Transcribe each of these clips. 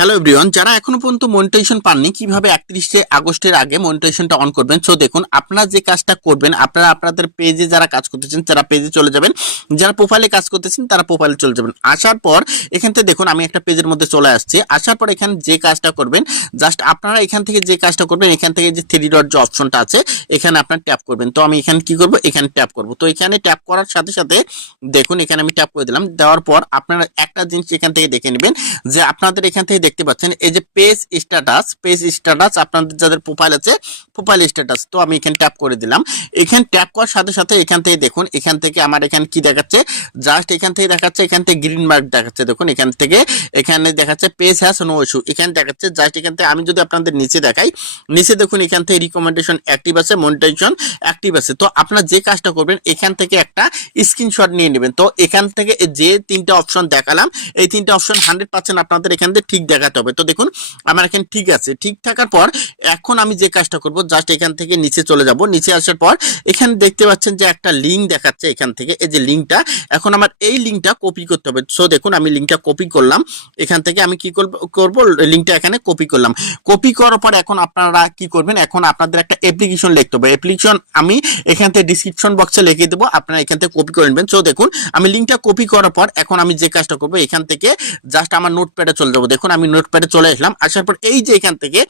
Hello everyone যারা এখনও পর্যন্ত মনিটাইজেশন পাননি, কীভাবে একত্রিশে আগস্টের আগে মনিটাইজেশনটা অন করবেন? সো দেখুন, আপনারা যে কাজটা করবেন, আপনারা আপনাদের পেজে যারা কাজ করতেছেন তারা পেজে চলে যাবেন, যারা প্রোফাইলে কাজ করতেছেন, তারা প্রোফাইলে চলে যাবেন। আসার পর এখান থেকে দেখুন, আমি একটা পেজের মধ্যে চলে আসছি। আসার পর এখানে যে কাজটা করবেন জাস্ট আপনারা এখান থেকে যে কাজটা করবেন, এখান থেকে যে থ্রি ডট যে অপশনটা আছে, এখানে আপনার ট্যাপ করবেন। তো আমি এখানে কি করব? এখানে ট্যাপ করব। তো এখানে ট্যাপ করার সাথে সাথে দেখুন, এখানে আমি ট্যাপ করে দিলাম। দেওয়ার পর আপনারা একটা জিনিস এখান থেকে দেখে নেবেন যে আপনাদের এখান থেকে দেখতে পাচ্ছেন এই যে পেজ স্ট্যাটাস পেজ স্ট্যাটাস আপনাদের যাদের প্রোফাইল আছে প্রোফাইল স্ট্যাটাস তো আমি এখানে ট্যাপ করে দিলাম এখানে ট্যাপ করার সাথে সাথে এখান থেকে দেখুন এখান থেকে আমার এখানে কি দেখাচ্ছে জাস্ট এখান থেকে দেখাচ্ছে এখান থেকে গ্রিন মার্ক দেখাচ্ছে দেখুন এখান থেকে এখানে দেখাচ্ছে পেজ হ্যাস নো ইস্যু এখানে দেখাচ্ছে জাস্ট এখান থেকে আমি যদি আপনাদের নিচে দেখাই নিচে দেখুন এখান থেকে রিকমেন্ডেশন অ্যাক্টিভ আছে মনিটাইজেশন অ্যাক্টিভ আছে তো আপনারা যে কাজটা করবেন এখান থেকে একটা স্ক্রিনশট নিয়ে নেবেন তো এখান থেকে যে তিনটা অপশন দেখালাম এই তিনটা অপশন হান্ড্রেড পার্সেন্ট আপনাদের এখান থেকে ঠিক দেখাতে হবে। তো দেখুন, আমার এখানে ঠিক আছে। ঠিক থাকার পর এখন আমি যে কাজটা করব জাস্ট এখান থেকে নিচে চলে যাব। নিচে আসার পর এখানে দেখতে পাচ্ছেন যে একটা লিঙ্ক দেখাচ্ছে এখান থেকে। এই যে লিঙ্কটা এখন আমার এই লিঙ্কটা কপি করতে হবে। সো দেখুন, আমি লিঙ্কটা কপি করলাম। এখান থেকে আমি কি করব লিঙ্কটা এখানে কপি করলাম। কপি করার পর এখন আপনারা কি করবেন? এখন আপনাদের একটা অ্যাপ্লিকেশন লিখতে হবে। অ্যাপ্লিকেশন আমি এখান থেকে ডিসক্রিপশন বক্সে লিখে দেবো। আপনারা এখান থেকে কপি করে নেবেন। সো দেখুন, আমি লিঙ্কটা কপি করার পর এখন আমি যে কাজটা করব, এখান থেকে জাস্ট আমার নোটপ্যাডে চলে যাব। দেখুন আমি নোটপ্যাডে চলে আসলাম। আসার পর এই যে এখান থেকে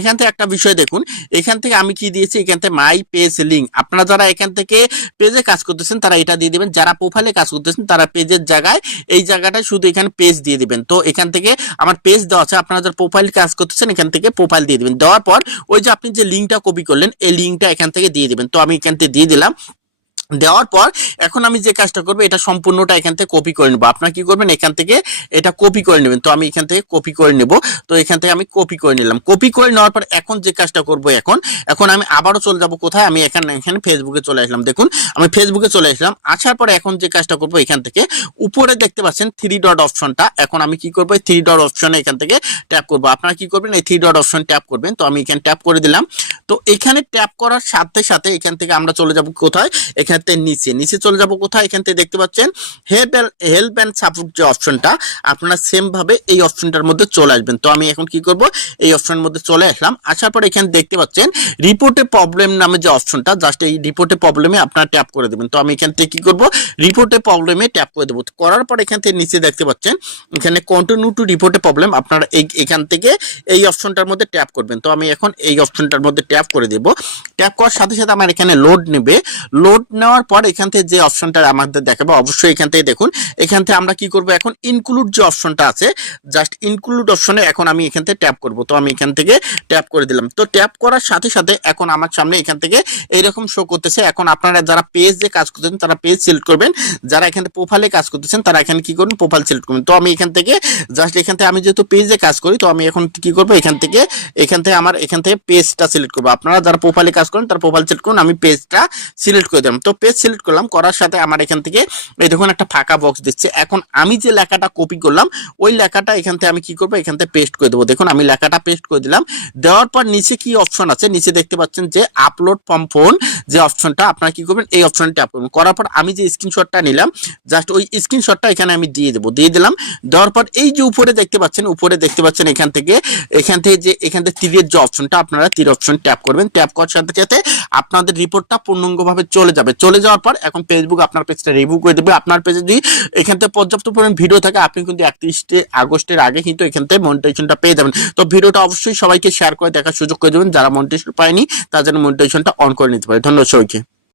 এখান থেকে একটা বিষয় দেখুন। এখান থেকে আমি কি দিয়েছি? এখান থেকে মাই পেজ লিঙ্ক আপনারা যারা এখান থেকে পেজে কাজ করতেছেন, তারা এটা দিয়ে দিবেন। যারা প্রোফাইলে কাজ করতেছেন, তারা পেজের জায়গায় এই জায়গাটায় শুধু এখানে পেজ দিয়ে দিবেন। তো এখান থেকে আমার পেজ দেওয়া আছে। আপনারা যারা প্রোফাইল কাজ করতেছেন, এখান থেকে প্রোফাইল দিয়ে দিবেন। দেওয়ার পর ওই যে আপনি যে লিঙ্কটা কপি করলেন, এই লিঙ্কটা এখান থেকে দিয়ে দিবেন। তো আমি এখান থেকে দিয়ে দিলাম। দেওয়ার পর এখন আমি যে কাজটা করব, এটা সম্পূর্ণটা এখান থেকে কপি করে নেব। আপনার কি করবেন? এখান থেকে এটা কপি করে নেবেন। তো আমি এখান থেকে কপি করে নেব। তো এখান থেকে আমি কপি করে নিলাম। কপি করে নেওয়ার পর এখন যে কাজটা করব এখন এখন আমি আবারও চলে যাব কোথায়? আমি এখানে এখানে ফেসবুকে চলে আসলাম। দেখুন, আমি ফেসবুকে চলে আসলাম। আসার পরে এখন যে কাজটা করব এখান থেকে, উপরে দেখতে পাচ্ছেন থ্রি ডট অপশনটা এখন আমি কি করব? থ্রি ডট অপশনে এখান থেকে ট্যাপ করব। আপনারা কি করবেন? এই থ্রি ডট অপশন ট্যাপ করবেন। তো আমি এখানে ট্যাপ করে দিলাম। তো এখানে ট্যাপ করার সাথে সাথে এখান থেকে আমরা চলে যাব কোথায়? এখান থেকে নিচে নিচে চলে যাব কোথায়? এখান থেকে দেখতে পাচ্ছেন হেল্প হেল্প অ্যান্ড সাপোর্ট যে অপশনটা আপনারা সেম ভাবে এই অপশনটার মধ্যে চলে আসবেন। তো আমি এখন কি করব? এই অপশনের মধ্যে চলে আসলাম। আসার পর এখানে দেখতে পাচ্ছেন রিপোর্টে প্রবলেম নামে যে অপশনটা জাস্ট এই রিপোর্টে প্রবলেমে আপনারা ট্যাপ করে দেবেন। তো আমি এখান থেকে কি করব? রিপোর্টে প্রবলেমে ট্যাপ করে দেবো। করার পর এখান থেকে নিচে দেখতে পাচ্ছেন, এখানে কন্টিনিউ টু রিপোর্টে প্রবলেম আপনারা এই, এখান থেকে এই অপশনটার মধ্যে ট্যাপ করবেন। তো আমি এখন এই অপশনটার মধ্যে ট্যাপ করে দেব। ট্যাপ করার সাথে সাথে আমার এখানে লোড নেবে। লোড নেওয়ার পর এখান থেকে যে অপশনটা আমাদের দেখাবো অবশ্যই এখান থেকে দেখুন এখান থেকে আমরা কি করব এখন ইনক্লুড যে অপশনটা আছে জাস্ট ইনক্লুড অপশনে এখন আমি এখান থেকে ট্যাপ করব তো আমি এখান থেকে ট্যাপ করে দিলাম তো ট্যাপ করার সাথে সাথে এখন আমার সামনে এখান থেকে এইরকম শো করতেছে এখন আপনারা যারা পেজ যে কাজ করতেছেন তারা পেজ সিলেক্ট করবেন যারা এখানে প্রোফাইলে কাজ করতেছেন তারা এখানে কি করবেন প্রোফাইল সিলেক্ট করবেন তো আমি এখান থেকে জাস্ট এখান থেকে আমি যেহেতু পেজে কাজ করি তো আমি এখন কি করব এখান থেকে এখান থেকে আমার এখান থেকে পেজটা সিলেক্ট করব আপনারা যারা প্রোফাইলে কাজ করেন তারা প্রোফাইল সিলেক্ট করুন আমি পেজটা সিলেক্ট করে দিলাম তো পেজ সিলেক্ট করলাম, করার সাথে আমার এখান থেকে, এই দেখুন একটা ফাঁকা বক্স দিচ্ছে। এখন আমি যে লেখাটা কপি করলাম, ওই লেখাটা এখান থেকে আমি কি করব? এখান থেকে পেস্ট করে দেবো। দেখুন, আমি লেখাটা পেস্ট করে দিলাম। দেওয়ার পর নিচে কি অপশন আছে? নিচে দেখতে পাচ্ছেন যে আপলোড ফ্রম ফোন যে অপশনটা আপনারা কি করবেন? এই অপশনটা করবেন। করার পর আমি যে স্ক্রিনশটটা নিলাম জাস্ট ওই স্ক্রিনশটটা এখানে আমি দিয়ে দেবো। দিয়ে দিলাম। দেওয়ার পর এই যে উপরে দেখতে পাচ্ছেন, উপরে দেখতে পাচ্ছেন এখান থেকে এখান থেকে যে, এখান থেকে তীরের যে অপশনটা আপনারা তীর অপশন ট্যাপ করবেন। ট্যাপ করার সাথে সাথে আপনাদের রিপোর্টটা পূর্ণাঙ্গভাবে চলে যাবে। চলে যাওয়ার পর এখন ফেসবুক আপনার পেজটা রিভিউ করে দেবে। আপনার পেজে যদি এখান থেকে পর্যাপ্ত পরিমাণ ভিডিও থাকে, আপনি কিন্তু একত্রিশে আগস্টের আগে কিন্তু এখান থেকে মনিটাইজেশনটা পেয়ে যাবেন। তো ভিডিওটা অবশ্যই সবাইকে শেয়ার করে দেখার সুযোগ করে দেবেন। যারা মনিটাইজেশন পায়নি, তার জন্য মনিটাইজেশনটা অন করে নিতে পারে। ধন্যবাদ সবাইকে।